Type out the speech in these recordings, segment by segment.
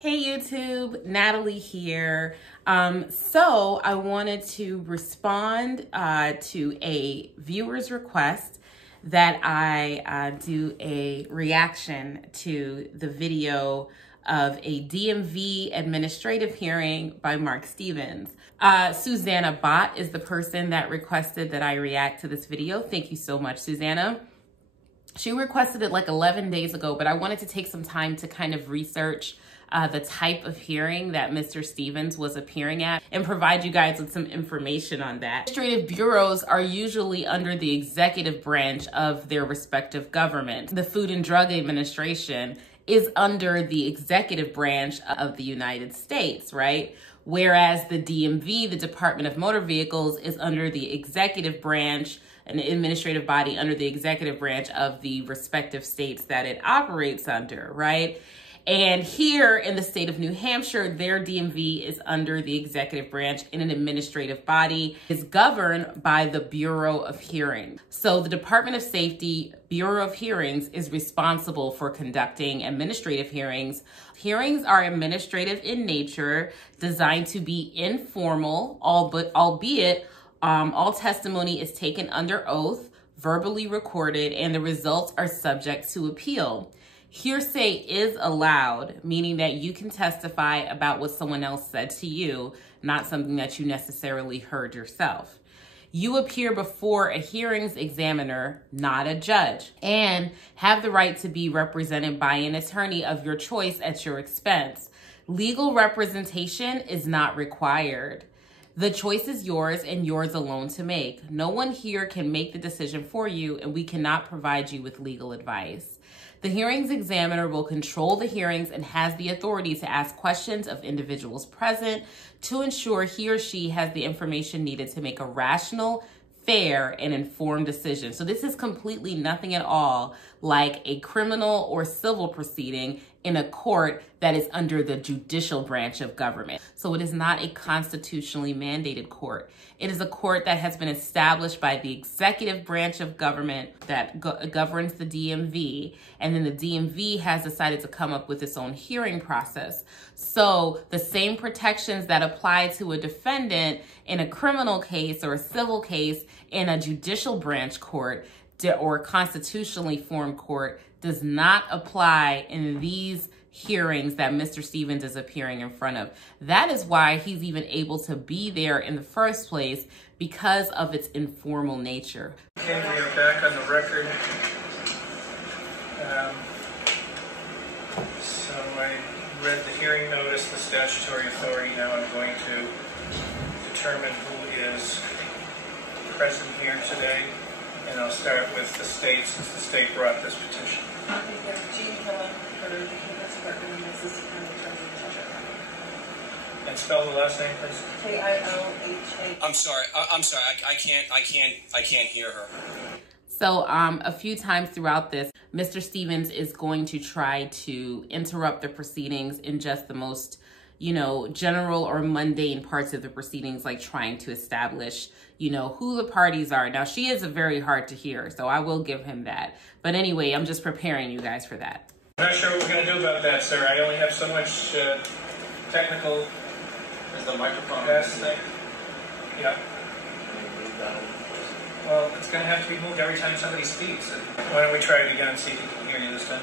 Hey YouTube, Natalie here. So I wanted to respond to a viewer's request that I do a reaction to the video of a DMV administrative hearing by Marc Stevens. Susanna Bott is the person that requested that I react to this video. Thank you so much, Susanna. She requested it like 11 days ago, but I wanted to take some time to kind of research the type of hearing that Mr. Stevens was appearing at and provide you guys with some information on that. Administrative bureaus are usually under the executive branch of their respective government. The Food and Drug Administration is under the executive branch of the United States, right? Whereas the DMV, the Department of Motor Vehicles, is under the executive branch, an administrative body under the executive branch of the respective states that it operates under, right? And here in the state of New Hampshire, their DMV is under the executive branch in an administrative body, is governed by the Bureau of Hearings. So the Department of Safety Bureau of Hearings is responsible for conducting administrative hearings. Hearings are administrative in nature, designed to be informal, albeit all testimony is taken under oath, verbally recorded, and the results are subject to appeal. Hearsay is allowed, meaning that you can testify about what someone else said to you, not something that you necessarily heard yourself. You appear before a hearings examiner, not a judge, and have the right to be represented by an attorney of your choice at your expense. Legal representation is not required. The choice is yours and yours alone to make. No one here can make the decision for you, and we cannot provide you with legal advice. The hearings examiner will control the hearings and has the authority to ask questions of individuals present to ensure he or she has the information needed to make a rational, fair, and informed decision. So this is completely nothing at all like a criminal or civil proceeding in a court that is under the judicial branch of government. So it is not a constitutionally mandated court. It is a court that has been established by the executive branch of government that governs the DMV, and then the DMV has decided to come up with its own hearing process. So the same protections that apply to a defendant in a criminal case or a civil case in a judicial branch court or a constitutionally formed court does not apply in these hearings that Mr. Stevens is appearing in front of. That is why he's even able to be there in the first place, because of its informal nature. Okay, we are back on the record. So I read the hearing notice, the statutory authority. Now I'm going to determine who is present here today. And I'll start with the state, since the state brought this petition. And spell the last name, please. K-I-O-H-A. I'm sorry. I can't hear her. So a few times throughout this, Mr. Stevens is going to try to interrupt the proceedings in just the most, general or mundane parts of the proceedings, like trying to establish, who the parties are. Now, she is very hard to hear, so I will give him that. But anyway, I'm just preparing you guys for that. I'm not sure what we're going to do about that, sir. I only have so much technical... Is the microphone thing? Yeah. Well, it's going to have to be moved every time somebody speaks. Why don't we try it again and see if we can hear you this time?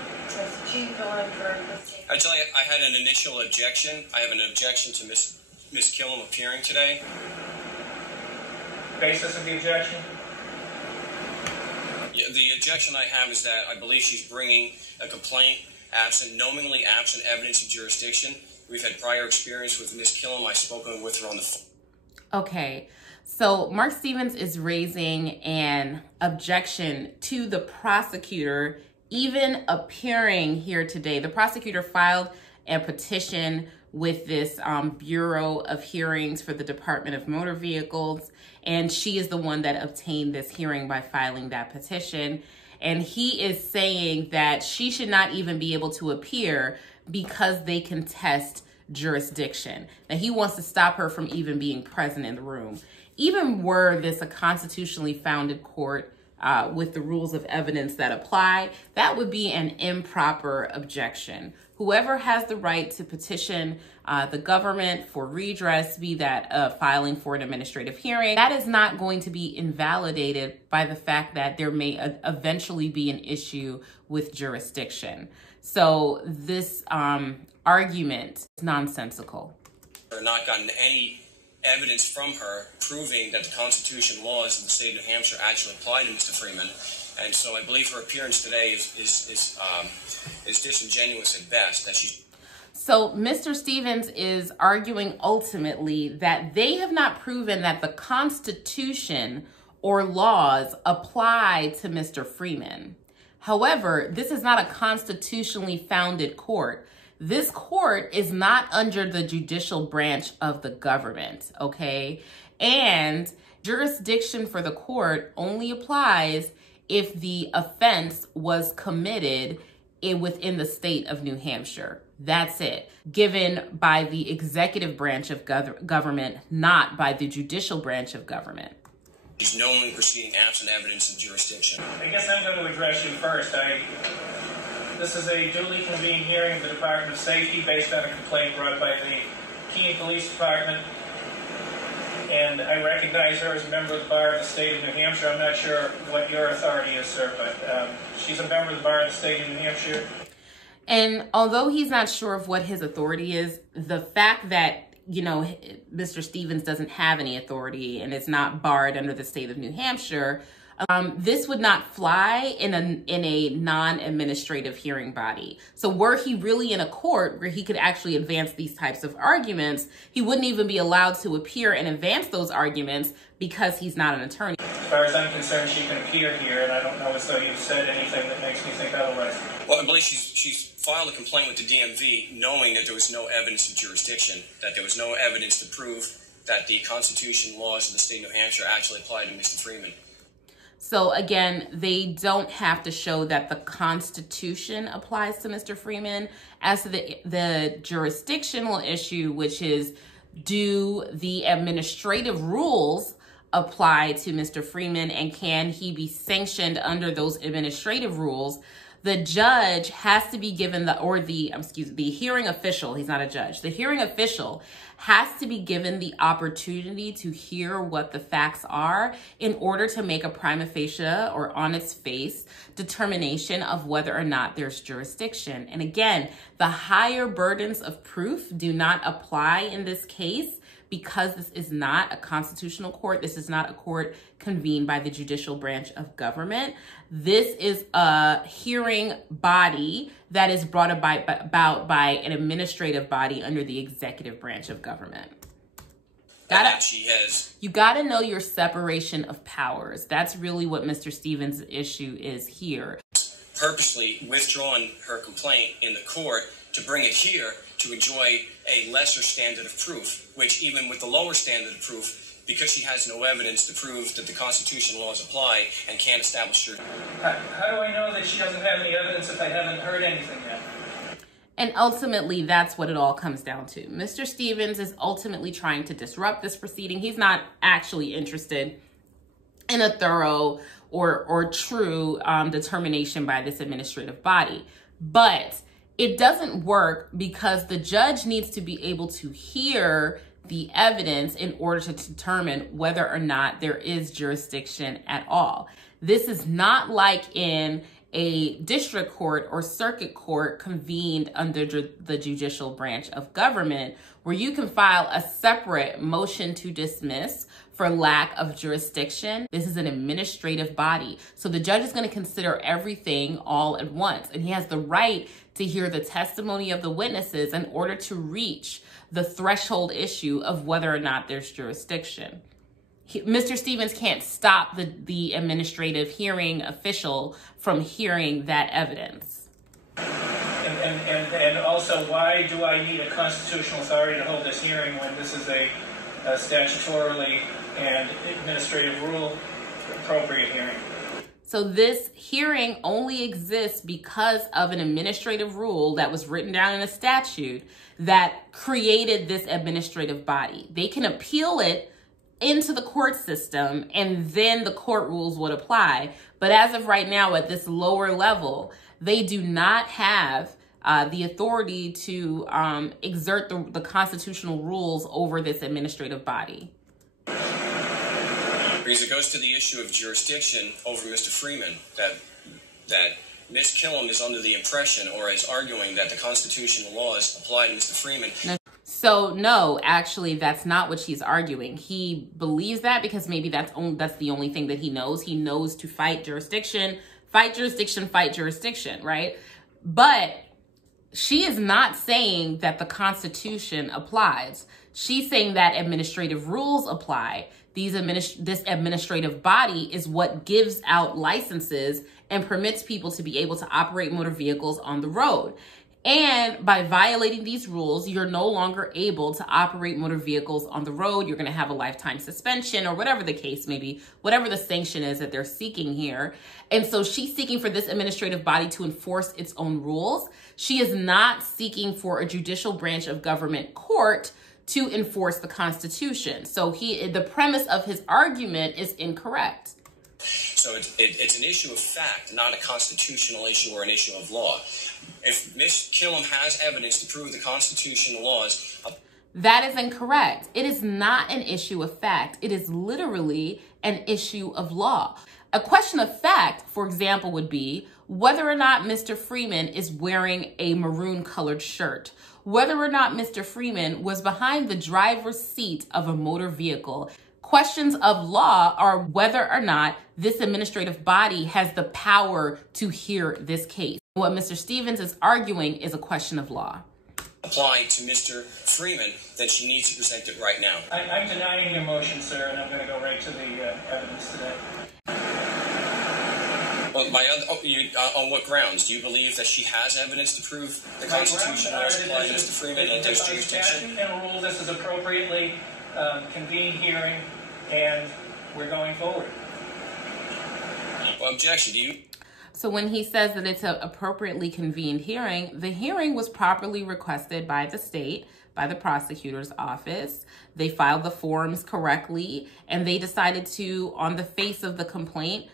I tell you, I had an initial objection. I have an objection to Miss Killam appearing today. Basis of the objection? Yeah, the objection I have is that I believe she's bringing a complaint knowingly absent evidence of jurisdiction. We've had prior experience with Miss Killam. I've spoken with her on the phone. Okay, so Marc Stevens is raising an objection to the prosecutor even appearing here today. The prosecutor filed a petition with this Bureau of Hearings for the Department of Motor Vehicles, and she is the one that obtained this hearing by filing that petition. And he is saying that she should not even be able to appear because they contest jurisdiction. Now, he wants to stop her from even being present in the room. Even were this a constitutionally founded court, with the rules of evidence that apply, that would be an improper objection. Whoever has the right to petition the government for redress, be that filing for an administrative hearing, that is not going to be invalidated by the fact that there may eventually be an issue with jurisdiction. So this argument is nonsensical. Or not gotten any evidence from her proving that the Constitution laws in the state of New Hampshire actually apply to Mr. Freeman. And so I believe her appearance today is disingenuous at best. That she's So Mr. Stevens is arguing ultimately that they have not proven that the Constitution or laws apply to Mr. Freeman. However, this is not a constitutionally founded court. This court is not under the judicial branch of the government, okay? And jurisdiction for the court only applies if the offense was committed within the state of New Hampshire. That's it. Given by the executive branch of government, not by the judicial branch of government. She's knowingly proceeding absent evidence of jurisdiction. I guess I'm going to address you first. This is a duly convened hearing of the Department of Safety based on a complaint brought by the Keene Police Department. And I recognize her as a member of the bar of the state of New Hampshire. I'm not sure what your authority is, sir, but she's a member of the bar of the state of New Hampshire. And although he's not sure of what his authority is, the fact that, you know, Mr. Stevens doesn't have any authority and is not barred under the state of New Hampshire, this would not fly in a non-administrative hearing body. So were he really in a court where he could actually advance these types of arguments, he wouldn't even be allowed to appear and advance those arguments because he's not an attorney. As far as I'm concerned, she can appear here, and I don't know as though you've said anything that makes me think otherwise. Well, I believe she's filed a complaint with the DMV knowing that there was no evidence of jurisdiction, that there was no evidence to prove that the Constitution laws of the state of New Hampshire actually apply to Mr. Freeman. So again, they don't have to show that the Constitution applies to Mr. Freeman. As to the jurisdictional issue, which is, do the administrative rules apply to Mr. Freeman and can he be sanctioned under those administrative rules? The judge has to be given the hearing official, he's not a judge, the hearing official has to be given the opportunity to hear what the facts are in order to make a prima facie or on its face determination of whether or not there's jurisdiction. And again, the higher burdens of proof do not apply in this case because this is not a constitutional court. This is not a court convened by the judicial branch of government. This is a hearing body that is brought about by an administrative body under the executive branch of government. You gotta know your separation of powers. That's really what Mr. Stevens' issue is here. Purposely withdrawn her complaint in the court to bring it here to enjoy a lesser standard of proof, which even with the lower standard of proof, because she has no evidence to prove that the Constitution laws apply and can't establish her. How do I know that she doesn't have any evidence if I haven't heard anything yet? And ultimately, that's what it all comes down to. Mr. Stevens is ultimately trying to disrupt this proceeding. He's not actually interested in a thorough or true determination by this administrative body. But it doesn't work because the judge needs to be able to hear the evidence in order to determine whether or not there is jurisdiction at all. This is not like in a district court or circuit court convened under the judicial branch of government, where you can file a separate motion to dismiss for lack of jurisdiction. This is an administrative body. So the judge is going to consider everything all at once, and he has the right to hear the testimony of the witnesses in order to reach the threshold issue of whether or not there's jurisdiction. Mr. Stevens can't stop the administrative hearing official from hearing that evidence. And also, why do I need a constitutional authority to hold this hearing when this is a statutorily and administrative rule appropriate hearing? So this hearing only exists because of an administrative rule that was written down in a statute that created this administrative body. They can appeal it into the court system, and then the court rules would apply. But as of right now, at this lower level, they do not have the authority to exert the constitutional rules over this administrative body. Because it goes to the issue of jurisdiction over Mr. Freeman, that Ms. Killam is under the impression or is arguing that the constitutional laws apply to Mr. Freeman. So no, actually, that's not what she's arguing. He believes that because maybe that's the only thing that he knows. He knows to fight jurisdiction, fight jurisdiction, fight jurisdiction, right? But she is not saying that the Constitution applies. She's saying that administrative rules apply. This administrative body is what gives out licenses and permits people to be able to operate motor vehicles on the road. And by violating these rules, you're no longer able to operate motor vehicles on the road. You're going to have a lifetime suspension or whatever the case may be, whatever the sanction is that they're seeking here. And so she's seeking for this administrative body to enforce its own rules. She is not seeking for a judicial branch of government court to enforce the Constitution. So the premise of his argument is incorrect. So it's an issue of fact, not a constitutional issue or an issue of law. If Ms. Killam has evidence to prove the constitutional laws... That is incorrect. It is not an issue of fact. It is literally an issue of law. A question of fact, for example, would be whether or not Mr. Freeman is wearing a maroon colored shirt, whether or not Mr. Freeman was behind the driver's seat of a motor vehicle. Questions of law are whether or not this administrative body has the power to hear this case. What Mr. Stevens is arguing is a question of law. Apply to Mr. Freeman, then she needs to present it right now. I'm denying your motion, sir, and I'm going to go right to the evidence today. Well, on what grounds? Do you believe that she has evidence to prove the Constitution laws apply to Mr. Freeman and there's jurisdiction? Statute and rule, this is appropriately convened hearing, and we're going forward. Well, objection, do you? So when he says that it's an appropriately convened hearing, the hearing was properly requested by the state, by the prosecutor's office. They filed the forms correctly, and they decided to, on the face of the complaint,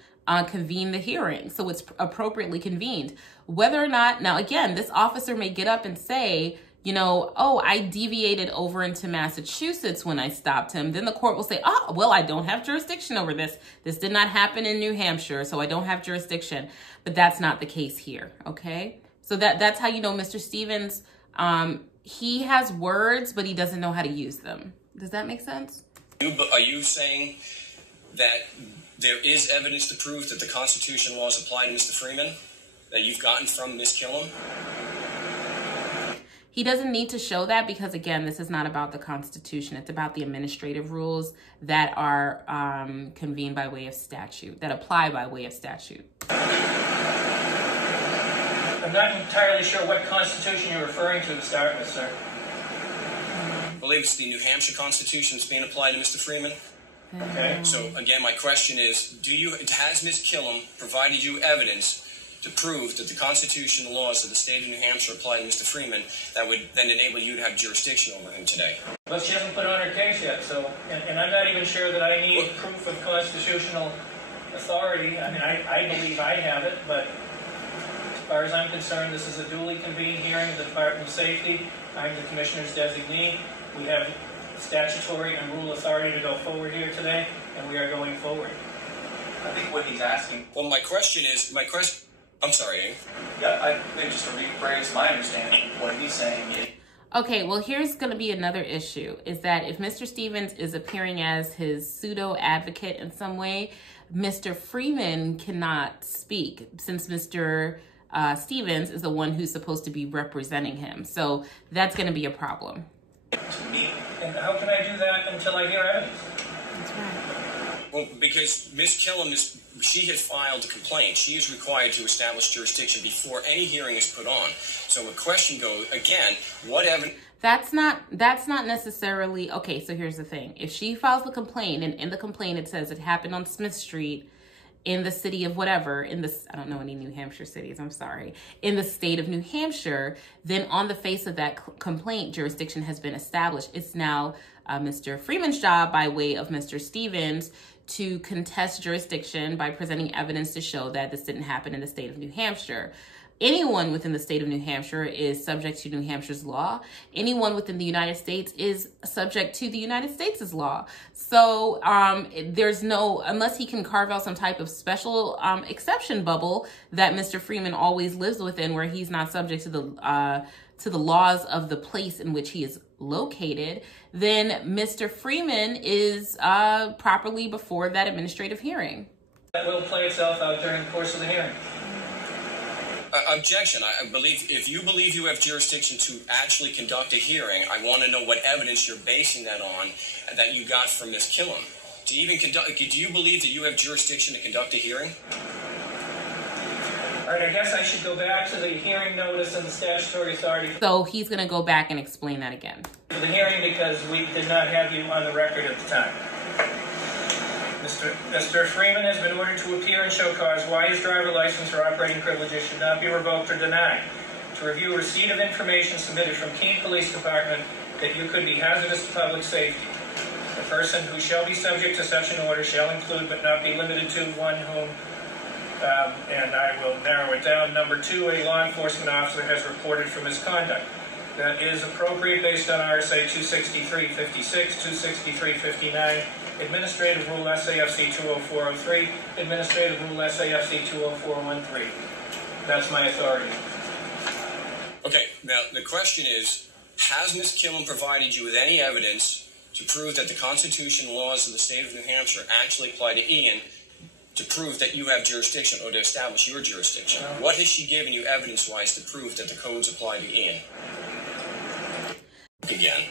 convene the hearing. So it's appropriately convened. Whether or not, now again, this officer may get up and say, you know, oh, I deviated over into Massachusetts when I stopped him. Then the court will say, oh, well, I don't have jurisdiction over this. This did not happen in New Hampshire, so I don't have jurisdiction. But that's not the case here, okay? So that's how you know Mr. Stevens, he has words, but he doesn't know how to use them. Does that make sense? Are you saying that there is evidence to prove that the Constitution laws apply to Mr. Freeman that you've gotten from Ms. Killam? He doesn't need to show that because, again, this is not about the Constitution. It's about the administrative rules that are convened by way of statute, that apply by way of statute. I'm not entirely sure what Constitution you're referring to start with, sir. I believe it's the New Hampshire Constitution that's being applied to Mr. Freeman. Okay. So, again, my question is, has Ms. Killam provided you evidence to prove that the constitutional laws of the state of New Hampshire apply to Mr. Freeman that would then enable you to have jurisdiction over him today? Well, she hasn't put on her case yet, so, and I'm not even sure that I need proof of constitutional authority. I mean, I believe I have it, but as far as I'm concerned, this is a duly convened hearing of the Department of Safety. I'm the Commissioner's designee. We have statutory and rule authority to go forward here today, and we are going forward. I think what he's asking... Well, I'm sorry. Yeah, maybe just to rephrase my understanding, what he's saying is... Okay, well, here's going to be another issue, is that if Mr. Stevens is appearing as his pseudo-advocate in some way, Mr. Freeman cannot speak since Mr. Stevens is the one who's supposed to be representing him. So that's going to be a problem. To me, and how can I do that until I hear evidence? That's right. Well, because Ms. Killam she has filed a complaint. She is required to establish jurisdiction before any hearing is put on. So the question goes, again, what evidence... That's not necessarily... Okay, so here's the thing. If she files the complaint, and in the complaint it says it happened on Smith Street in the city of whatever, I don't know any New Hampshire cities, I'm sorry, in the state of New Hampshire, then on the face of that complaint, jurisdiction has been established. It's now Mr. Freeman's job by way of Mr. Stevens to contest jurisdiction by presenting evidence to show that this didn't happen in the state of New Hampshire. Anyone within the state of New Hampshire is subject to New Hampshire's law. Anyone within the United States is subject to the United States' law. So there's no, unless he can carve out some type of special exception bubble that Mr. Freeman always lives within, where he's not subject to the laws of the place in which he is located, then Mr. Freeman is properly before that administrative hearing. That will play itself out during the course of the hearing. Objection. I believe if you believe you have jurisdiction to actually conduct a hearing, I want to know what evidence you're basing that on that you got from Ms. Killam. Do you believe that you have jurisdiction to conduct a hearing? All right, I guess I should go back to the hearing notice and the statutory authority So he's going to go back and explain that again. for the hearing because we did not have you on the record at the time. Mr. Freeman has been ordered to appear and show cause why his driver license or operating privileges should not be revoked or denied. To review receipt of information submitted from Keene Police Department that you could be hazardous to public safety. The person who shall be subject to such an order shall include but not be limited to one whom, and I will narrow it down, number 2, a law enforcement officer has reported for misconduct. That is appropriate based on RSA 263-56, 263-59, Administrative Rule SAFC 20403, Administrative Rule SAFC 20413. That's my authority. Okay, now the question is, has Ms. Killam provided you with any evidence to prove that the Constitution and laws of the state of New Hampshire actually apply to Ian to prove that you have jurisdiction or to establish your jurisdiction? No. What has she given you evidence-wise to prove that the codes apply to Ian? Again.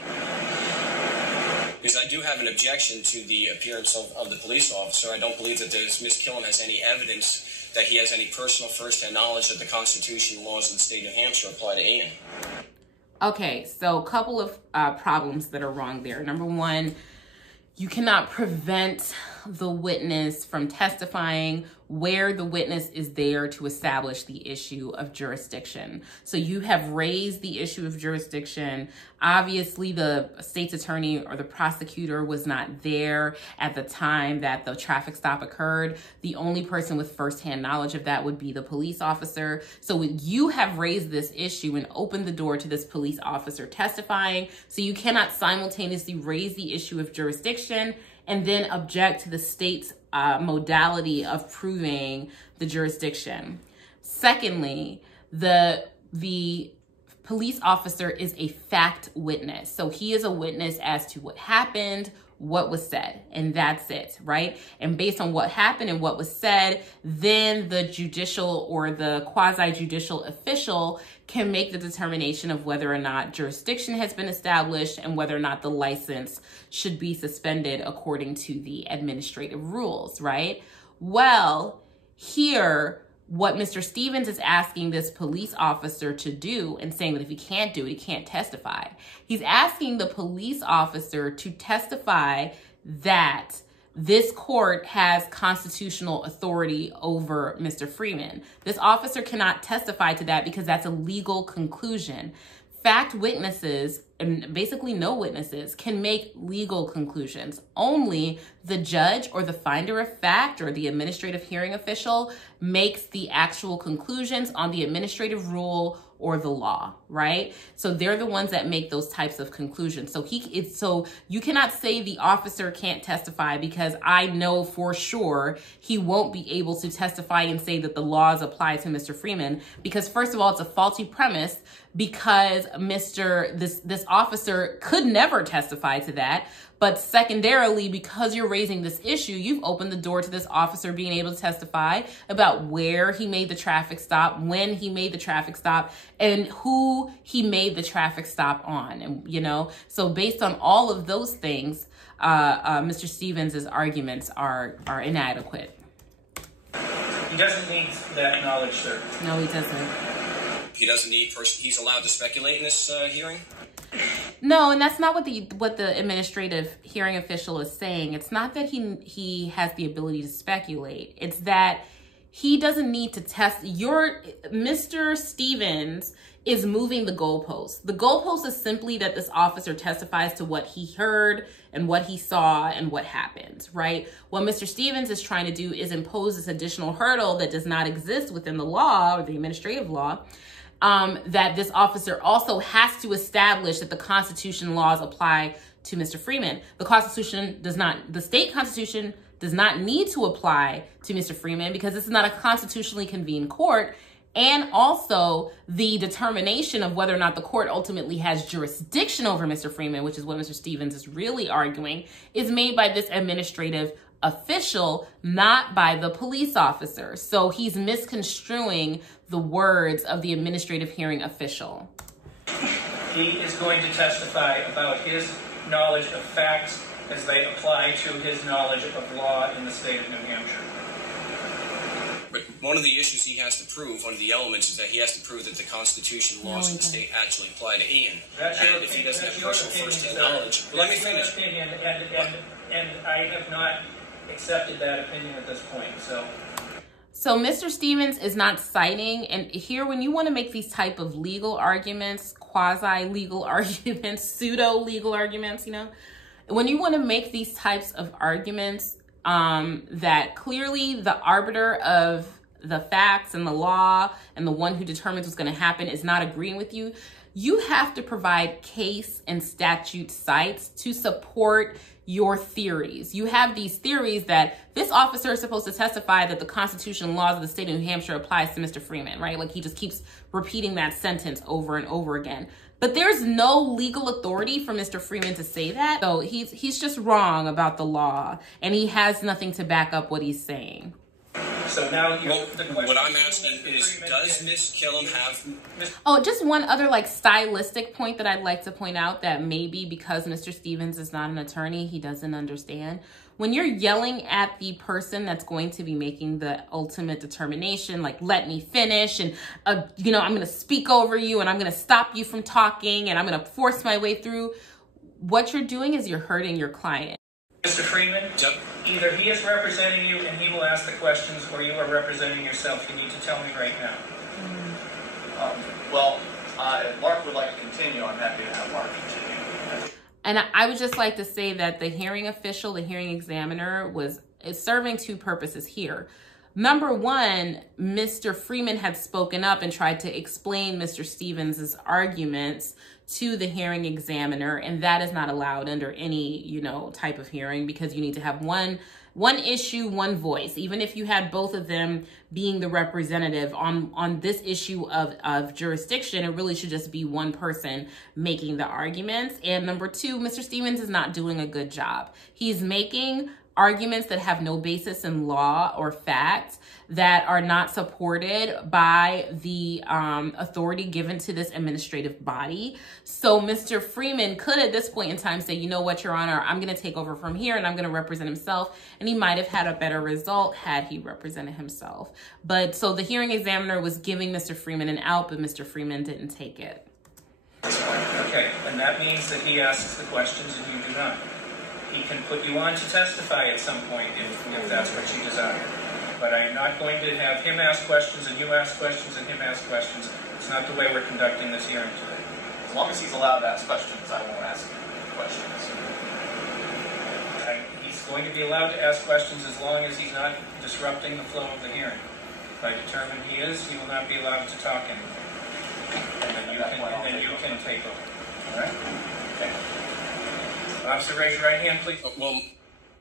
Because I do have an objection to the appearance of the police officer. I don't believe that Ms. Killam has any evidence that he has any personal first-hand knowledge that the Constitution and laws of the state of New Hampshire apply to Ian. Okay, so a couple of problems that are wrong there. Number one, you cannot prevent the witness from testifying where the witness is there to establish the issue of jurisdiction. So you have raised the issue of jurisdiction. Obviously, the state's attorney or the prosecutor was not there at the time that the traffic stop occurred. The only person with firsthand knowledge of that would be the police officer. So you have raised this issue and opened the door to this police officer testifying. So you cannot simultaneously raise the issue of jurisdiction and then object to the state's modality of proving the jurisdiction. Secondly, the police officer is a fact witness. So he is a witness as to what happened, what was said, and that's it, right? And based on what happened and what was said, then the judicial or the quasi-judicial official can make the determination of whether or not jurisdiction has been established and whether or not the license should be suspended according to the administrative rules, right? Well, here, what Mr. Stevens is asking this police officer to do and saying that if he can't do it, he can't testify. He's asking the police officer to testify that this court has constitutional authority over Mr. Freeman. This officer cannot testify to that because that's a legal conclusion. Fact witnesses, and basically no witnesses, can make legal conclusions. Only the judge or the finder of fact or the administrative hearing official makes the actual conclusions on the administrative rule or the law, right? So they're the ones that make those types of conclusions. So you cannot say the officer can't testify because I know for sure he won't be able to testify and say that the laws apply to Mr. Freeman, because first of all, it's a faulty premise, because this officer could never testify to that. But secondarily, because you're raising this issue, you've opened the door to this officer being able to testify about where he made the traffic stop, when he made the traffic stop, and who he made the traffic stop on. And, so based on all of those things, Mr. Stevens' arguments are inadequate. He doesn't need that knowledge, sir. No, he doesn't. He doesn't need he's allowed to speculate in this hearing? No, and that's not what the administrative hearing official is saying. It's not that he has the ability to speculate. It's that he doesn't need to test. Mr. Stevens is moving the goalpost. The goalpost is simply that this officer testifies to what he heard and what he saw and what happened, right? What Mr. Stevens is trying to do is impose this additional hurdle that does not exist within the law or the administrative law, that this officer also has to establish that the Constitution laws apply to Mr. Freeman. The state Constitution does not need to apply to Mr. Freeman because this is not a constitutionally convened court. And also the determination of whether or not the court ultimately has jurisdiction over Mr. Freeman, which is what Mr. Stevens is really arguing, is made by this administrative official, not by the police officer. So he's misconstruing the words of the administrative hearing official. He is going to testify about his knowledge of facts as they apply to his knowledge of law in the state of New Hampshire. But one of the issues he has to prove, one of the elements, is that he has to prove that the Constitution laws of the state actually apply to Ian. And if he doesn't have personal first-hand knowledge... Let me finish. Opinion, and I have not accepted that opinion at this point, So Mr. Stevens is not citing, and here when you want to make these type of legal arguments, quasi-legal arguments, pseudo-legal arguments, you know, when you want to make these types of arguments, that clearly the arbiter of the facts and the law and the one who determines what's going to happen is not agreeing with you, you have to provide case and statute cites to support your theories. You have these theories that this officer is supposed to testify that the Constitution laws of the state of New Hampshire applies to Mr. Freeman, right? Like he just keeps repeating that sentence over and over again. But there's no legal authority for Mr. Freeman to say that. So he's just wrong about the law, and he has nothing to back up what he's saying. So now what I'm asking is, does Ms. Killam have... Oh, just one other like stylistic point that I'd like to point out that maybe because Mr. Stevens is not an attorney, he doesn't understand. When you're yelling at the person that's going to be making the ultimate determination, like, let me finish, and, you know, I'm going to speak over you, and I'm going to stop you from talking, and I'm going to force my way through, what you're doing is you're hurting your client. Mr. Freeman, Yep. Either he is representing you and he will ask the questions, or you are representing yourself. You need to tell me right now. If Mark would like to continue, I'm happy to have Mark continue. And I would just like to say that the hearing official, the hearing examiner, is serving two purposes here. Number one, Mr. Freeman had spoken up and tried to explain Mr. Stevens' arguments to the hearing examiner, and that is not allowed under any, you know, type of hearing, because you need to have one issue, one voice. Even if you had both of them being the representative on this issue of jurisdiction, it really should just be one person making the arguments. And number two, Mr. Stevens is not doing a good job. He's making arguments that have no basis in law or facts, that are not supported by the authority given to this administrative body. So Mr. Freeman could at this point in time say, you know what, Your Honor, I'm going to take over from here and I'm going to represent himself. And he might have had a better result had he represented himself. But so the hearing examiner was giving Mr. Freeman an out, but Mr. Freeman didn't take it. Okay, and that means that he asks the questions and you do not. He can put you on to testify at some point if that's what you desire. But I am not going to have him ask questions and you ask questions and him ask questions. It's not the way we're conducting this hearing today. As long as he's allowed to ask questions, I won't ask questions. He's going to be allowed to ask questions as long as he's not disrupting the flow of the hearing. If I determine he is, he will not be allowed to talk anymore. And then you can take over. All right? Okay. Officer, raise your right hand, please.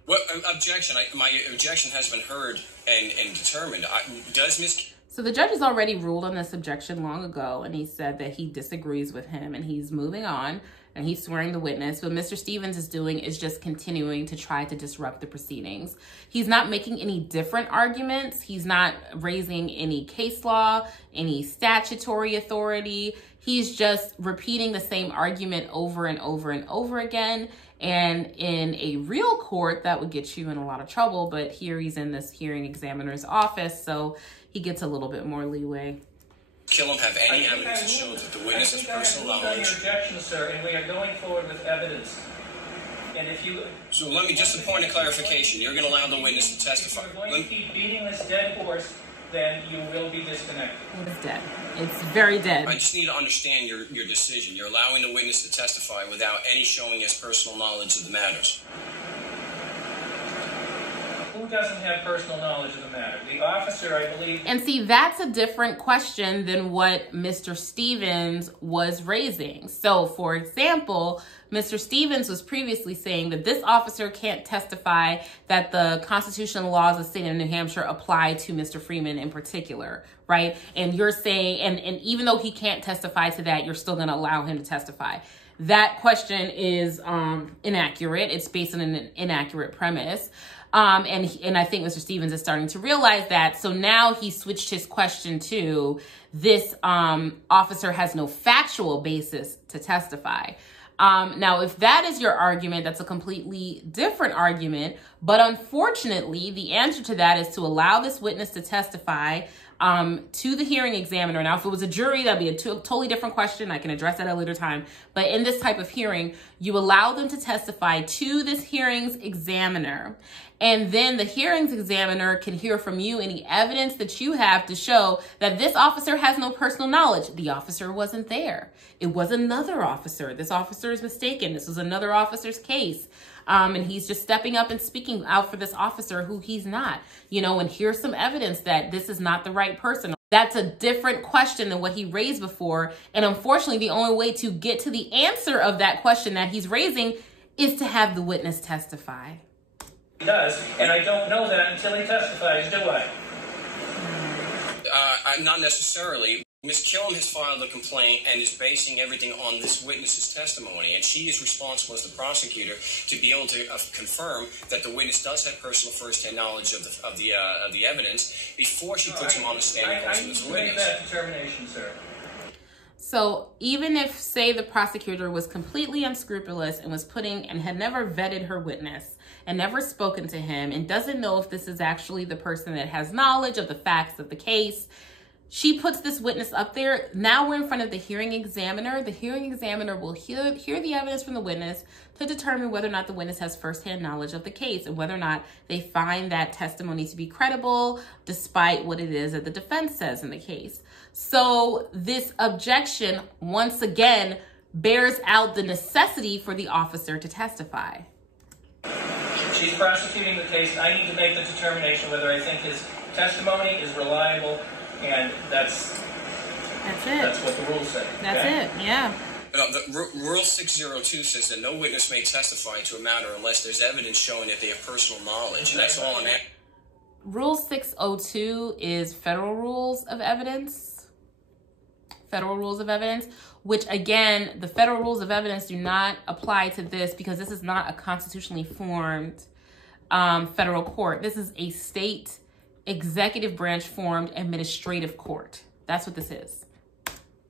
What objection? My objection has been heard and determined. Does Ms. So the judge has already ruled on this objection long ago, and he said that he disagrees with him, and he's moving on, and he's swearing the witness. What Mr. Stevens is doing is just continuing to try to disrupt the proceedings. He's not making any different arguments. He's not raising any case law, any statutory authority. He's just repeating the same argument over and over and over again. And in a real court, that would get you in a lot of trouble. But here he's in this hearing examiner's office, so he gets a little bit more leeway. Killam have any evidence to show that the witness has personal knowledge? I think your objection, sir, and we are going forward with evidence. And if you... So let me, just a point of clarification. You're going to allow the witness to testify. We're going to keep beating this dead horse then you will be disconnected. It's dead. It's very dead. I just need to understand your decision. You're allowing the witness to testify without any showing his personal knowledge of the matters. Who doesn't have personal knowledge of the matter? The officer, I believe. And see, that's a different question than what Mr. Stevens was raising. So, for example, Mr. Stevens was previously saying that this officer can't testify that the constitutional laws of the state of New Hampshire apply to Mr. Freeman in particular, right? And you're saying, and even though he can't testify to that, you're still going to allow him to testify. That question is inaccurate. It's based on an inaccurate premise. And I think Mr. Stevens is starting to realize that. So now he switched his question to this officer has no factual basis to testify. Now, if that is your argument, that's a completely different argument. But unfortunately, the answer to that is to allow this witness to testify to the hearing examiner. Now, if it was a jury, that'd be a totally different question. I can address that at a later time. But in this type of hearing, you allow them to testify to this hearings examiner. And then the hearings examiner can hear from you any evidence that you have to show that this officer has no personal knowledge. The officer wasn't there. It was another officer. This officer is mistaken. This was another officer's case. And he's just stepping up and speaking out for this officer who he's not, you know, and here's some evidence that this is not the right person. That's a different question than what he raised before. And unfortunately, the only way to get to the answer of that question that he's raising is to have the witness testify. He does, and I don't know that until he testifies, do I? Not necessarily. Ms. Killam has filed a complaint and is basing everything on this witness's testimony, and she is responsible as the prosecutor to be able to confirm that the witness does have personal first-hand knowledge of the evidence before she puts him on the stand and calls him as a witness. I need that determination, sir. So even if, say, the prosecutor was completely unscrupulous and was and had never vetted her witness and never spoken to him and doesn't know if this is actually the person that has knowledge of the facts of the case, she puts this witness up there. Now we're in front of the hearing examiner. The hearing examiner will hear the evidence from the witness to determine whether or not the witness has firsthand knowledge of the case and whether or not they find that testimony to be credible despite what it is that the defense says in the case. So this objection, once again, bears out the necessity for the officer to testify. She's prosecuting the case. I need to make the determination whether I think his testimony is reliable, and that's it. That's what the rules say. That's it, yeah. Rule 602 says that no witness may testify to a matter unless there's evidence showing that they have personal knowledge, and that's all I'm asking. Rule 602 is federal rules of evidence. Federal rules of evidence, which again, the federal rules of evidence do not apply to this because this is not a constitutionally formed federal court. This is a state executive branch formed administrative court. That's what this is.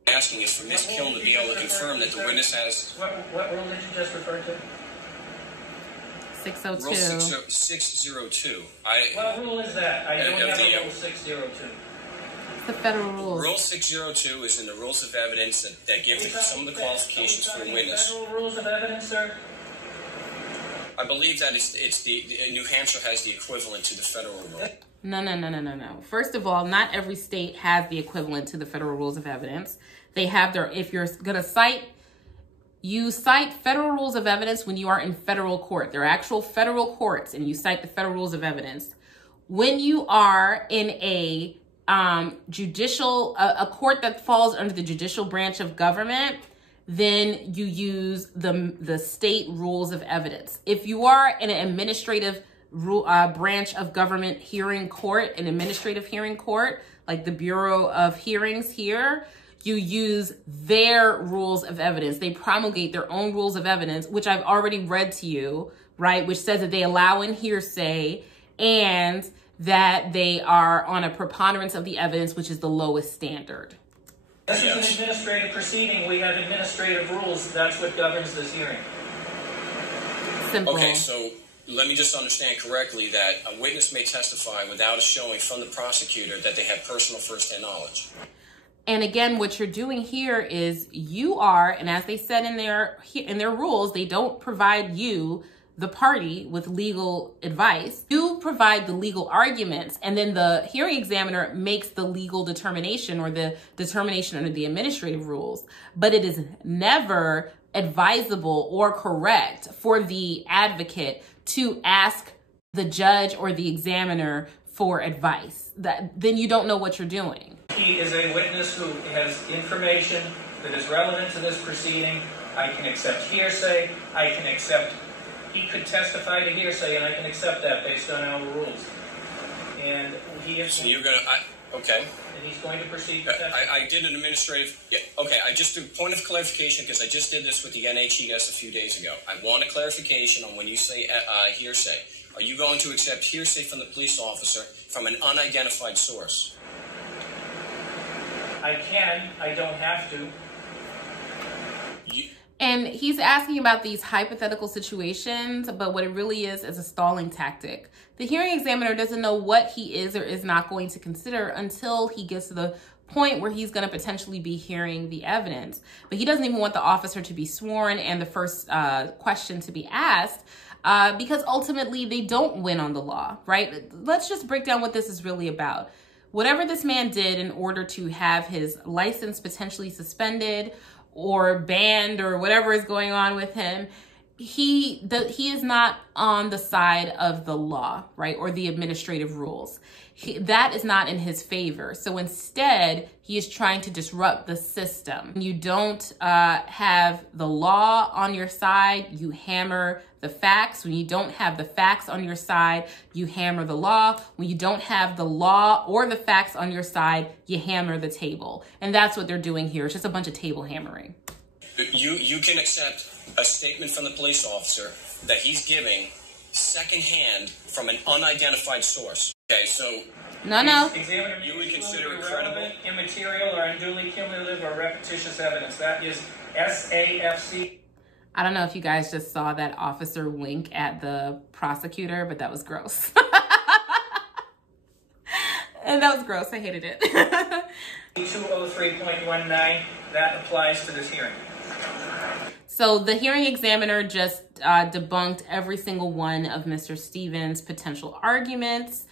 Asking is for Ms. Killam to be able to confirm that the witness has... What rule did you just refer to? 602. Rule 602. What rule is that? I don't have a rule 602. The federal rules. Rule 602 is in the rules of evidence that give some of the qualifications for a witness. Federal rules of evidence, sir? I believe that it's New Hampshire has the equivalent to the federal rule. No. First of all, not every state has the equivalent to the federal rules of evidence. They have their, if you're going to cite, you cite federal rules of evidence when you are in federal court. They're actual federal courts, and you cite the federal rules of evidence. When you are in a a court that falls under the judicial branch of government, then you use the state rules of evidence. If you are in an administrative branch of government hearing court, an administrative hearing court, like the Bureau of Hearings here, you use their rules of evidence. They promulgate their own rules of evidence, which I've already read to you, right? Which says that they allow in hearsay and that they are on a preponderance of the evidence, which is the lowest standard. This is an administrative proceeding. We have administrative rules. That's what governs this hearing. Simple. Okay, so let me just understand correctly that a witness may testify without a showing from the prosecutor that they have personal first-hand knowledge. And again, what you're doing here is you are, and as they said in their rules, they don't provide you the party with legal advice. You provide the legal arguments, and then the hearing examiner makes the legal determination or the determination under the administrative rules. But it is never advisable or correct for the advocate to ask the judge or the examiner for advice. Then you don't know what you're doing. He is a witness who has information that is relevant to this proceeding. I can accept hearsay. I can accept, he could testify to hearsay, and I can accept that based on our rules. And he is. So you're going to, okay. And he's going to proceed to testify. I did an administrative, yeah, okay, I just do a point of clarification because I just did this with the NHES a few days ago. I want a clarification on when you say hearsay. Are you going to accept hearsay from the police officer from an unidentified source? I can. I don't have to. And he's asking about these hypothetical situations, but what it really is a stalling tactic. The hearing examiner doesn't know what he is or is not going to consider until he gets to the point where he's going to potentially be hearing the evidence. But he doesn't even want the officer to be sworn and the first question to be asked because ultimately they don't win on the law, right? Let's just break down what this is really about. Whatever this man did in order to have his license potentially suspended or banned or whatever is going on with him, he is not on the side of the law, right? Or the administrative rules. That is not in his favor. So instead, he is trying to disrupt the system. You don't have the law on your side, you hammer the facts. When you don't have the facts on your side, you hammer the law. When you don't have the law or the facts on your side, you hammer the table. And that's what they're doing here. It's just a bunch of table hammering. You can accept a statement from the police officer that he's giving secondhand from an unidentified source. Okay, so no. Examiner, you would consider it irrelevant, immaterial, or unduly cumulative or repetitious evidence. That is SAFC. I don't know if you guys just saw that officer wink at the prosecutor, but that was gross. And that was gross. I hated it. 203.19, that applies to this hearing. So the hearing examiner just debunked every single one of Mr. Stevens' potential arguments.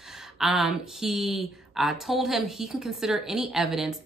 He told him he can consider any evidence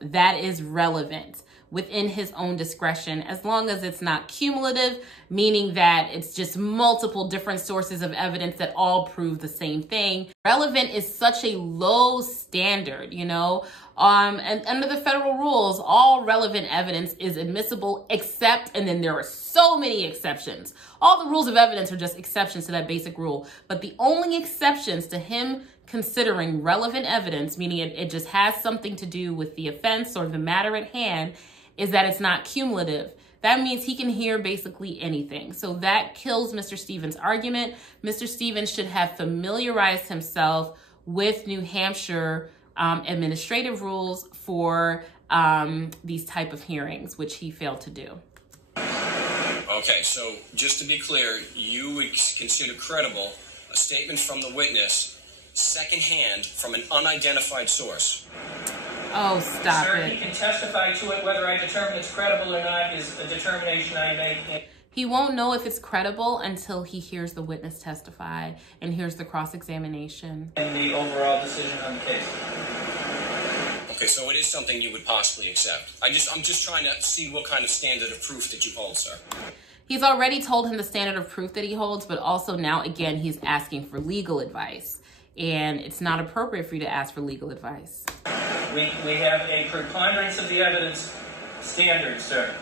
that is relevant within his own discretion, as long as it's not cumulative, meaning that it's just multiple different sources of evidence that all prove the same thing. Relevant is such a low standard, you know, and under the federal rules, all relevant evidence is admissible except, and then there are so many exceptions. All the rules of evidence are just exceptions to that basic rule, but the only exceptions to him considering relevant evidence, meaning it just has something to do with the offense or the matter at hand, is that it's not cumulative. That means he can hear basically anything. So that kills Mr. Stevens' argument. Mr. Stevens should have familiarized himself with New Hampshire administrative rules for these type of hearings, which he failed to do. Okay, so just to be clear, you would consider credible a statement from the witness secondhand from an unidentified source. Oh, stop Sir, it. he can testify to it. Whether I determine it's credible or not is a determination I make. He won't know if it's credible until he hears the witness testify and hears the cross-examination. And the overall decision on the case. Okay, so it is something you would possibly accept. I'm just trying to see what kind of standard of proof that you hold, sir. He's already told him the standard of proof that he holds, but also now, again, he's asking for legal advice. And it's not appropriate for you to ask for legal advice. We have a preponderance of the evidence standard, sir.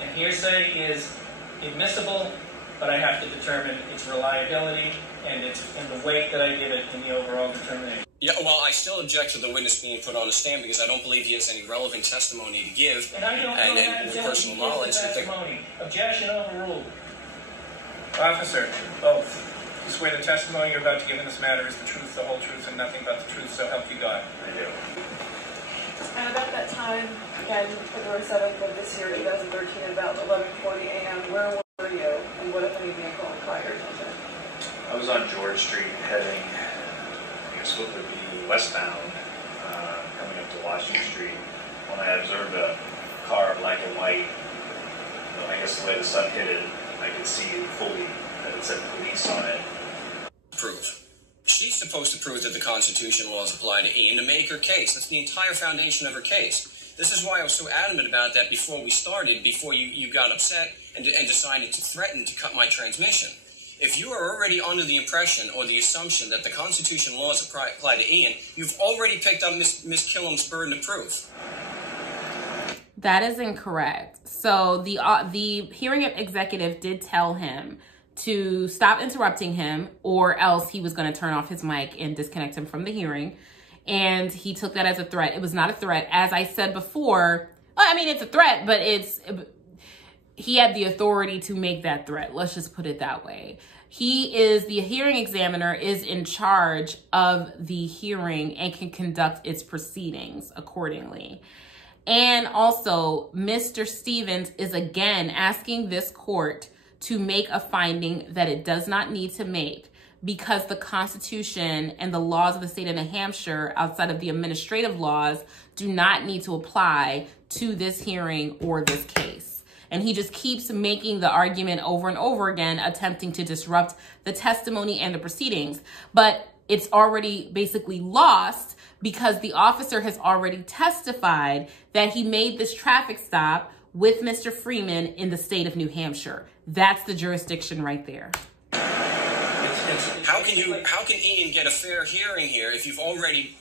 And hearsay is admissible, but I have to determine its reliability and the weight that I give it in the overall determination. Yeah, well, I still object to the witness being put on the stand because I don't believe he has any relevant testimony to give. And I don't know that with until personal he knowledge. gives the testimony. Objection overruled. Officer, both. You swear the testimony you're about to give in this matter is the truth, the whole truth, and nothing but the truth, so help you God. I do. And about that time, again, February 7th of this year, 2013, about 11:40 a.m., where were you, and what, if any, vehicle inquired? I was on George Street heading, I guess what would be westbound, coming up to Washington Street, when I observed a car, black and white. I guess the way the sun hit it, I could see fully that it said police on it. Prove. She's supposed to prove that the Constitution laws apply to Ian to make her case. That's the entire foundation of her case. This is why I was so adamant about that before we started, before you got upset and decided to threaten to cut my transmission. If you are already under the impression or the assumption that the Constitution laws apply to Ian, you've already picked up Ms. Killam's burden of proof. That is incorrect. So the hearing executive did tell him to stop interrupting him, or else he was going to turn off his mic and disconnect him from the hearing. And he took that as a threat. It was not a threat. As I said before, well, I mean, it's a threat, but he had the authority to make that threat. Let's just put it that way. The hearing examiner is in charge of the hearing and can conduct its proceedings accordingly. And also, Mr. Stevens is again asking this court to make a finding that it does not need to make, because the Constitution and the laws of the state of New Hampshire, outside of the administrative laws, do not need to apply to this hearing or this case. And he just keeps making the argument over and over again, attempting to disrupt the testimony and the proceedings. But it's already basically lost, because the officer has already testified that he made this traffic stop with Mr. Freeman in the state of New Hampshire. That's the jurisdiction right there. How can Ian get a fair hearing here if you've already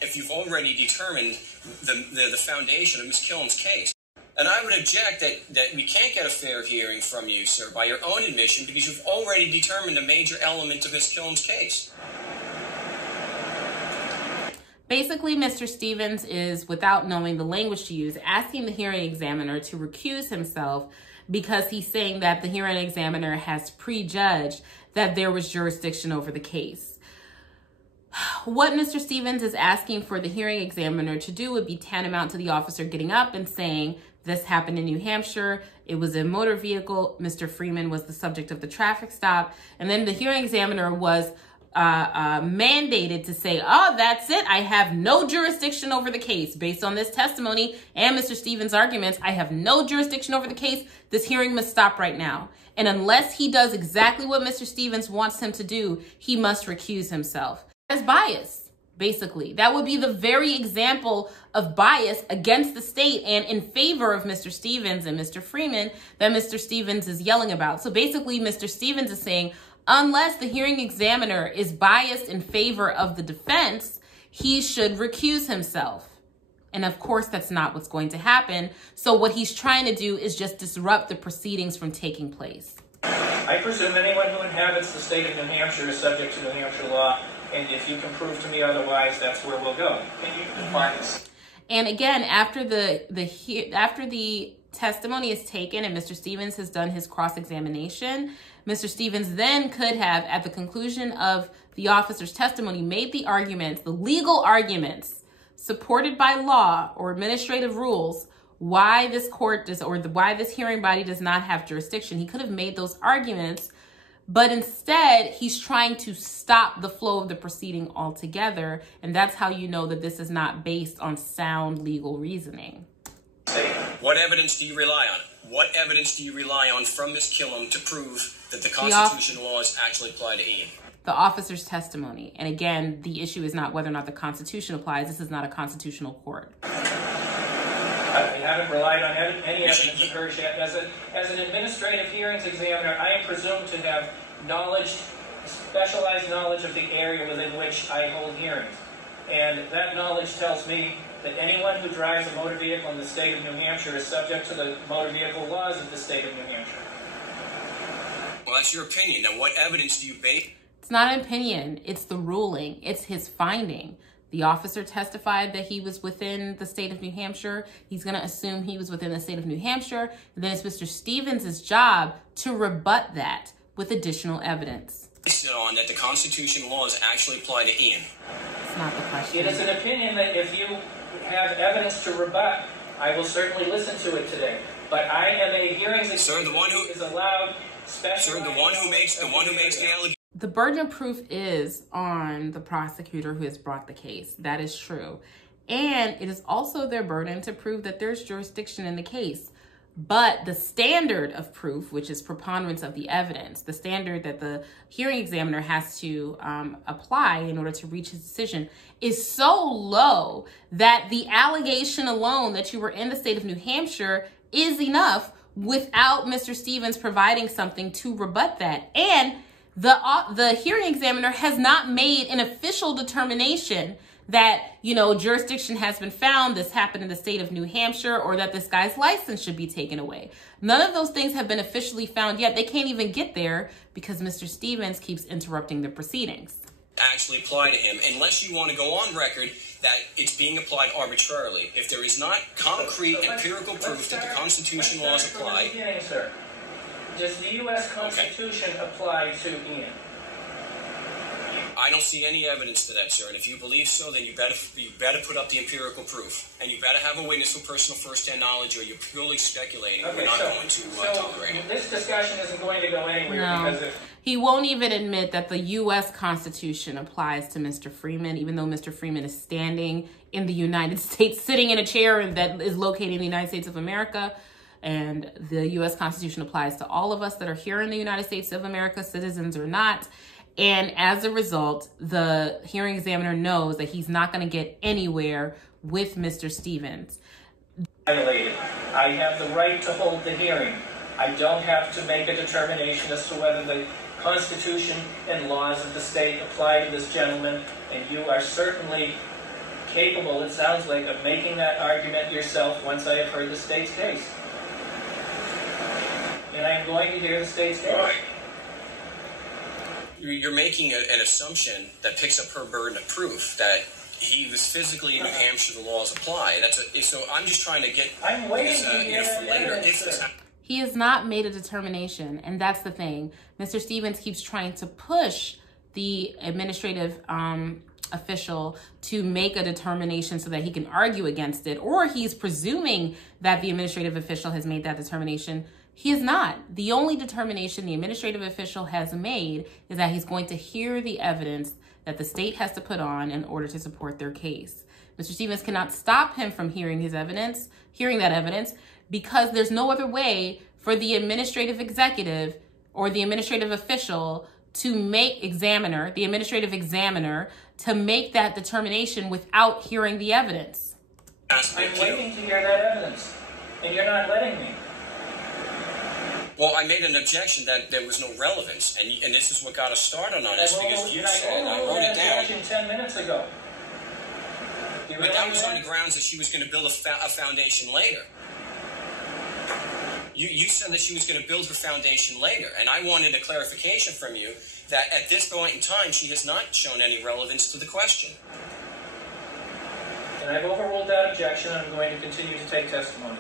determined the foundation of Ms. Killam's case? And I would object that we can't get a fair hearing from you, sir, by your own admission, because you've already determined a major element of Ms. Killam's case. Basically, Mr. Stevens is, without knowing the language to use, asking the hearing examiner to recuse himself, because he's saying that the hearing examiner has prejudged that there was jurisdiction over the case. What Mr. Stevens is asking for the hearing examiner to do would be tantamount to the officer getting up and saying, this happened in New Hampshire, it was a motor vehicle, Mr. Freeman was the subject of the traffic stop, and then the hearing examiner was mandated to say, oh, that's it, I have no jurisdiction over the case. Based on this testimony and Mr. Stevens' arguments, I have no jurisdiction over the case. This hearing must stop right now. And unless he does exactly what Mr. Stevens wants him to do, he must recuse himself. As bias, basically. That would be the very example of bias against the state and in favor of Mr. Stevens and Mr. Freeman that Mr. Stevens is yelling about. So basically, Mr. Stevens is saying, unless the hearing examiner is biased in favor of the defense, he should recuse himself. And of course, that's not what's going to happen. So what he's trying to do is just disrupt the proceedings from taking place. I presume anyone who inhabits the state of New Hampshire is subject to New Hampshire law, and if you can prove to me otherwise, that's where we'll go. Can you define this? And again, after the testimony is taken and Mr. Stevens has done his cross-examination, Mr. Stevens then could have, at the conclusion of the officer's testimony, made the arguments, the legal arguments, supported by law or administrative rules, why this court does, or why this hearing body does not have jurisdiction. He could have made those arguments, but instead he's trying to stop the flow of the proceeding altogether. And that's how you know that this is not based on sound legal reasoning. What evidence do you rely on? What evidence do you rely on from Ms. Killam to prove that the Constitution laws actually apply to Ian? The officer's testimony. And again, the issue is not whether or not the Constitution applies. This is not a constitutional court. I haven't relied on any evidence of hers yet. As an administrative hearings examiner, I am presumed to have knowledge, specialized knowledge of the area within which I hold hearings. And that knowledge tells me that anyone who drives a motor vehicle in the state of New Hampshire is subject to the motor vehicle laws of the state of New Hampshire. Well, that's your opinion. Now, what evidence do you base? It's not an opinion. It's the ruling. It's his finding. The officer testified that he was within the state of New Hampshire. He's going to assume he was within the state of New Hampshire. And then it's Mr. Stevens' job to rebut that with additional evidence. On that the Constitution laws actually apply to Ian. It's not the question. It is an opinion that if you have evidence to rebut, I will certainly listen to it today. But I am a hearings examiner who is allowed specialized... Sir, the one who makes the allegation. The burden of proof is on the prosecutor who has brought the case. That is true. And it is also their burden to prove that there's jurisdiction in the case. But the standard of proof, which is preponderance of the evidence, the standard that the hearing examiner has to apply in order to reach his decision, is so low that the allegation alone that you were in the state of New Hampshire is enough without Mr. Stevens providing something to rebut that. And the hearing examiner has not made an official determination that, you know, jurisdiction has been found, this happened in the state of New Hampshire, or that this guy's license should be taken away. None of those things have been officially found yet. They can't even get there because Mr. Stevens keeps interrupting the proceedings. Actually apply to him, unless you want to go on record that it's being applied arbitrarily. If there is not concrete empirical proof that the Constitution laws apply. Sir. Does the U.S. Constitution apply to Ian? I don't see any evidence to that, sir. And if you believe so, then you better put up the empirical proof, and you better have a witness with personal first-hand knowledge, or you're purely speculating. Okay, we're not going to tolerate it. This discussion isn't going to go anywhere because he won't even admit that the U.S. Constitution applies to Mr. Freeman, even though Mr. Freeman is standing in the United States, sitting in a chair that is located in the United States of America. And the U.S. Constitution applies to all of us that are here in the United States of America, citizens or not. And as a result, the hearing examiner knows that he's not going to get anywhere with Mr. Stevens. I have the right to hold the hearing. I don't have to make a determination as to whether the Constitution and laws of the state apply to this gentleman, and you are certainly capable, it sounds like, of making that argument yourself once I have heard the state's case. And I am going to hear the state's case. You're making an assumption that picks up her burden of proof that he was physically in New Hampshire, the laws apply. So I'm just trying to get. I'm waiting to hear that evidence. He has not made a determination, and that's the thing. Mr. Stevens keeps trying to push the administrative official to make a determination so that he can argue against it, or he's presuming that the administrative official has made that determination. He is not. The only determination the administrative official has made is that he's going to hear the evidence that the state has to put on in order to support their case. Mr. Stevens cannot stop him from hearing that evidence, because there's no other way for the administrative executive or the administrative official to make the administrative examiner to make that determination without hearing the evidence. I'm waiting to hear that evidence, and you're not letting me. Well, I made an objection that there was no relevance, and this is what got us started on this, because you said, and I wrote it down. 10 minutes ago. But that was on the grounds that she was going to build a foundation later. You said that she was going to build her foundation later, and I wanted a clarification from you that at this point in time, she has not shown any relevance to the question. And I've overruled that objection, and I'm going to continue to take testimony.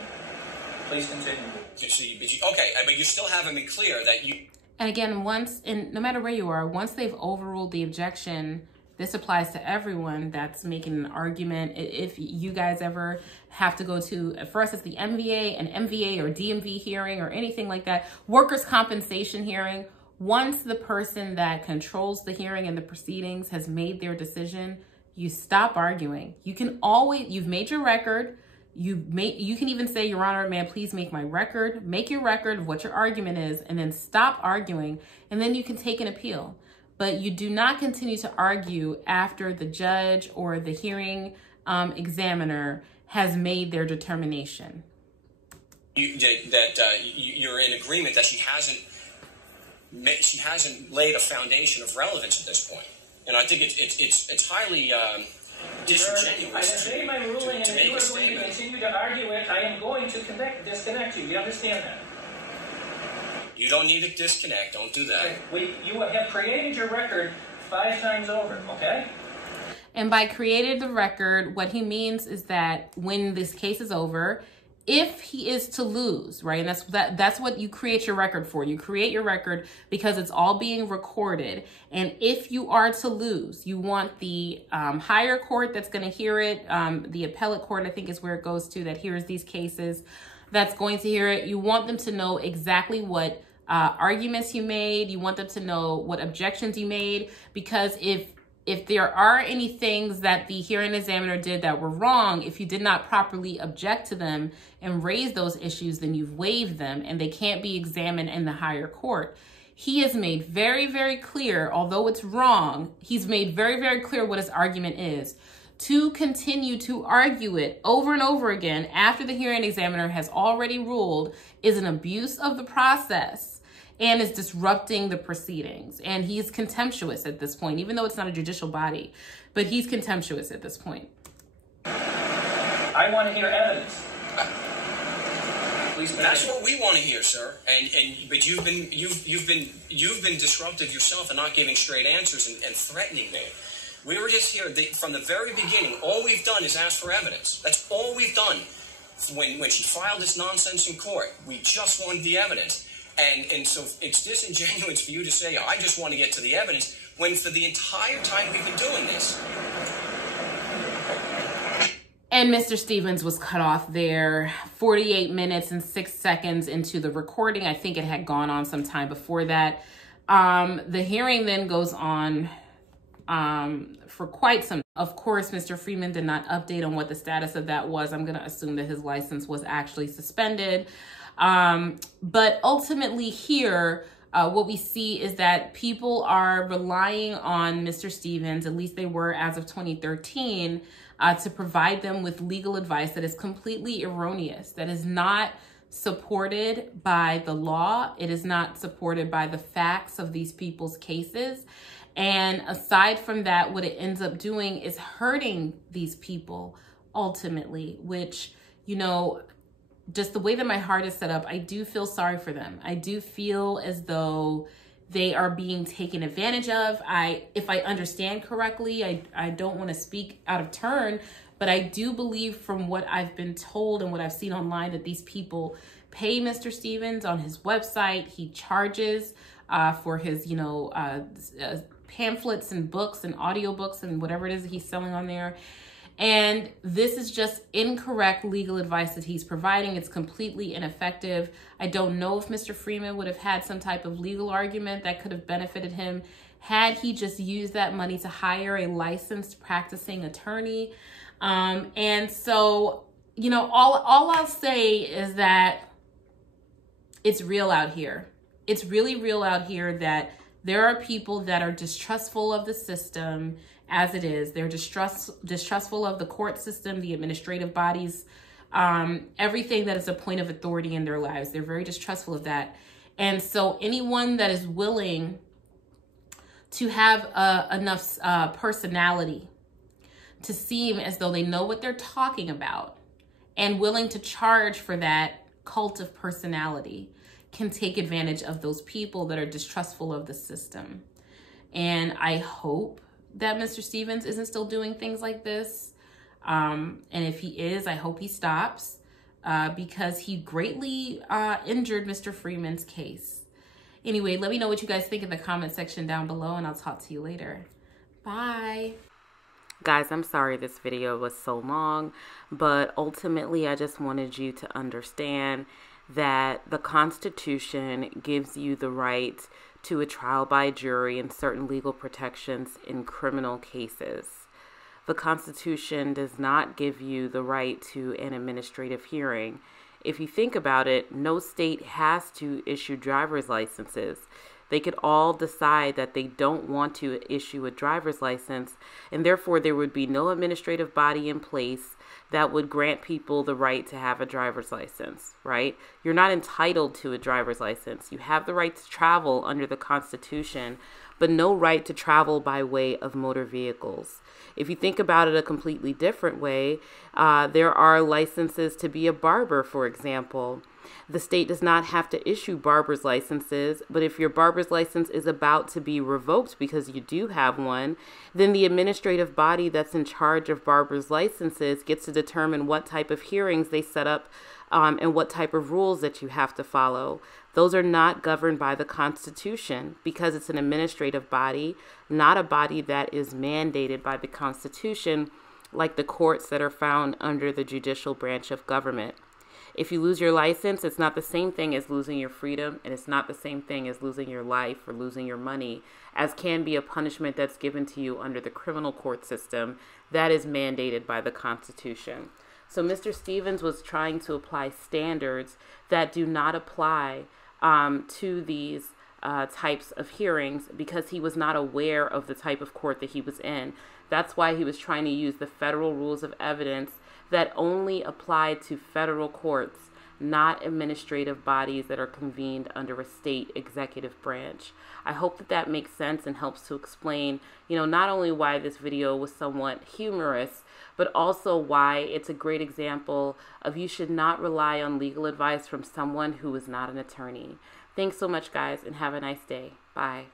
Please continue. But you still haven't been clear that you... And again, no matter where you are, once they've overruled the objection, this applies to everyone that's making an argument. If you guys ever have to go to, for us, it's the MVA, an MVA or DMV hearing or anything like that, workers' compensation hearing, once the person that controls the hearing and the proceedings has made their decision, you stop arguing. You've made your record. You can even say, Your Honor, may I please make my record? Make your record of what your argument is, and then stop arguing, and then you can take an appeal. But you do not continue to argue after the judge or the hearing examiner has made their determination. You're in agreement that she hasn't laid a foundation of relevance at this point, and I think it's highly disingenuous I have made my ruling, and to if make you a are going to statement. continue to argue it, I am going to disconnect you. Do you understand that? You don't need to disconnect. Don't do that. You have created your record 5 times over, okay? And by created the record, what he means is that when this case is over, if he is to lose, right? And that's what you create your record for. You create your record because it's all being recorded. And if you are to lose, you want the higher court that's going to hear it, the appellate court, I think is where it goes to, that hears these cases, that's going to hear it. You want them to know exactly what arguments you made. You want them to know what objections you made, because if if there are any things that the hearing examiner did that were wrong, if you did not properly object to them and raise those issues, then you've waived them and they can't be examined in the higher court. He has made very, very clear, although it's wrong, he's made very, very clear what his argument is. To continue to argue it over and over again after the hearing examiner has already ruled is an abuse of the process and is disrupting the proceedings. And he's contemptuous at this point, even though it's not a judicial body, but he's contemptuous at this point. I want to hear evidence. That's what we want to hear, sir. But you've been disruptive yourself and not giving straight answers and threatening me. We were just here from the very beginning. All we've done is ask for evidence. That's all we've done. When she filed this nonsense in court, we just wanted the evidence. And so it's disingenuous for you to say, I just want to get to the evidence, when for the entire time we've been doing this. And Mr. Stevens was cut off there 48 minutes and 6 seconds into the recording. I think it had gone on some time before that. The hearing then goes on for quite some. Of course, Mr. Freeman did not update on what the status of that was. I'm going to assume that his license was actually suspended. But ultimately here, what we see is that people are relying on Mr. Stevens, at least they were as of 2013, to provide them with legal advice that is completely erroneous, that is not supported by the law. It is not supported by the facts of these people's cases. And aside from that, what it ends up doing is hurting these people ultimately, which, you know, just the way that my heart is set up, I do feel sorry for them. I do feel as though they are being taken advantage of. If I understand correctly, I don't want to speak out of turn, but I do believe from what I've been told and what I've seen online that these people pay Mr. Stevens on his website. He charges for his, pamphlets and books and audiobooks and whatever it is that he's selling on there. And this is just incorrect legal advice that he's providing. It's completely ineffective. I don't know if Mr. Freeman would have had some type of legal argument that could have benefited him had he just used that money to hire a licensed practicing attorney. And so, all I'll say is that it's real out here. It's really real out here that there are people that are distrustful of the system as it is. They're distrustful of the court system, the administrative bodies, everything that is a point of authority in their lives. They're very distrustful of that. And so anyone that is willing to have enough personality to seem as though they know what they're talking about and willing to charge for that cult of personality can take advantage of those people that are distrustful of the system. And I hope that Mr. Stevens isn't still doing things like this. And if he is, I hope he stops because he greatly injured Mr. Freeman's case. Anyway, let me know what you guys think in the comment section down below, and I'll talk to you later. Bye. Guys, I'm sorry this video was so long, but ultimately I just wanted you to understand that the Constitution gives you the right to a trial by jury and certain legal protections in criminal cases. The Constitution does not give you the right to an administrative hearing. If you think about it, no state has to issue driver's licenses. They could all decide that they don't want to issue a driver's license, and therefore there would be no administrative body in place that would grant people the right to have a driver's license, right? You're not entitled to a driver's license. You have the right to travel under the Constitution, but no right to travel by way of motor vehicles. If you think about it a completely different way, there are licenses to be a barber, for example. The state does not have to issue barber's licenses, but if your barber's license is about to be revoked because you do have one, then the administrative body that's in charge of barber's licenses gets to determine what type of hearings they set up and what type of rules that you have to follow. Those are not governed by the Constitution because it's an administrative body, not a body that is mandated by the Constitution like the courts that are found under the judicial branch of government. If you lose your license, it's not the same thing as losing your freedom, and it's not the same thing as losing your life or losing your money, as can be a punishment that's given to you under the criminal court system that is mandated by the Constitution. So Mr. Stevens was trying to apply standards that do not apply to these types of hearings because he was not aware of the type of court that he was in. That's why he was trying to use the federal rules of evidence that only apply to federal courts, not administrative bodies that are convened under a state executive branch. I hope that that makes sense and helps to explain, not only why this video was somewhat humorous, but also why it's a great example of you should not rely on legal advice from someone who is not an attorney. Thanks so much, guys, and have a nice day. Bye.